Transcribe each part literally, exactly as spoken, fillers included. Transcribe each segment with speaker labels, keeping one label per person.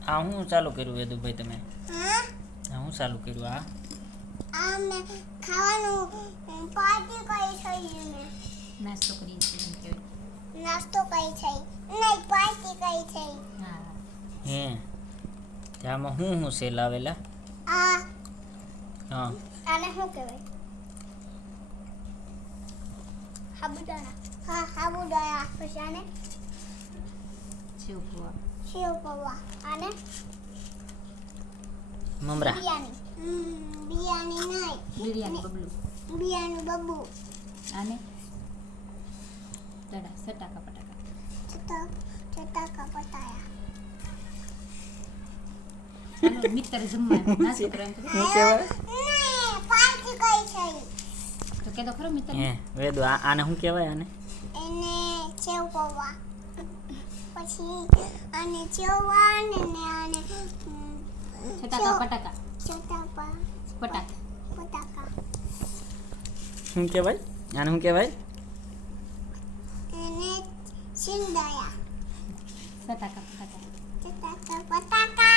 Speaker 1: આ હું ચાલુ કર્યું વેદુભાઈ તમે?
Speaker 2: હા
Speaker 1: આ હું ચાલુ કર્યું? આ
Speaker 2: આ મેં ખાવાનું પાર્ટી કરી છે મેં
Speaker 3: નાસ્તો કરી છે એમ કહેવાય.
Speaker 2: નાસ્તો કરી છે નહીં પાર્ટી કરી છે.
Speaker 3: હા
Speaker 1: હે ત્યાંમાં હું હું છે લાવેલા?
Speaker 2: આ
Speaker 1: હા
Speaker 2: આને શું કહેવાય? સાબુદાણા. હા સાબુદાણા. પછી આને
Speaker 3: સેવ પૌવા.
Speaker 2: સેવ પૌવા. આને
Speaker 1: મમરા.
Speaker 2: બિયાની. હમ બિયાની નહીં
Speaker 3: બિરયાની બબલું.
Speaker 2: બિયાનું બબ્બુ.
Speaker 3: આને દડા સટાકા પટાકા.
Speaker 2: ચટા ચટાકા પટાયા.
Speaker 3: ચાલો મિત્ર જમવાનું નાસ્તો કરવાનું તો
Speaker 1: શું કહેવાય?
Speaker 2: નહીં પાર્ટી કરી છે.
Speaker 3: તો કે તો ખરો મિત્ર.
Speaker 1: હે વેદુ આ આને શું કહેવાય? આને
Speaker 2: એને સેવ પૌવા. પછી આને સેવવા ને ને આને
Speaker 3: સટાકા પટાકા.
Speaker 2: ચટાપા
Speaker 3: પટાકા.
Speaker 2: પટાકા.
Speaker 1: શું કહેવાય? આને શું કહેવાય?
Speaker 2: એને સિંદાયા.
Speaker 3: સટાકા પટાકા.
Speaker 2: ચટાકા પટાકા.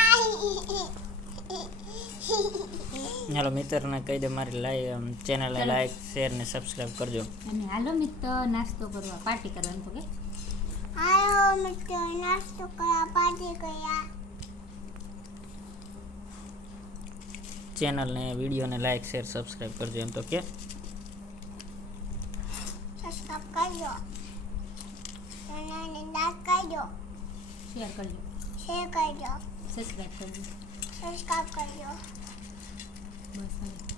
Speaker 1: હાલો મિત્રને કહી દે મારી લાઈક ચેનલને
Speaker 3: ચાલો.
Speaker 1: લાઈક શેર ને સબસ્ક્રાઈબ કરજો.
Speaker 3: અને હાલો મિત્ર નાસ્તો કરવા પાર્ટી કરવાનું તો કે
Speaker 2: આયો મિત્રો નાસ્તો કરવા પાર્ટી કર્યા.
Speaker 1: ચેનલને વિડીયોને લાઈક શેર સબસ્ક્રાઈબ કરજો એમ તો કે
Speaker 2: સબસ્ક્રાઇબ કરજો. અને લાઈક કરજો.
Speaker 3: શેર કરજો.
Speaker 2: શેર કરજો.
Speaker 3: સબસ્ક્રાઈબ કરજો.
Speaker 2: સબસ્ક્રાઇબ કરજો.
Speaker 3: બસ હવે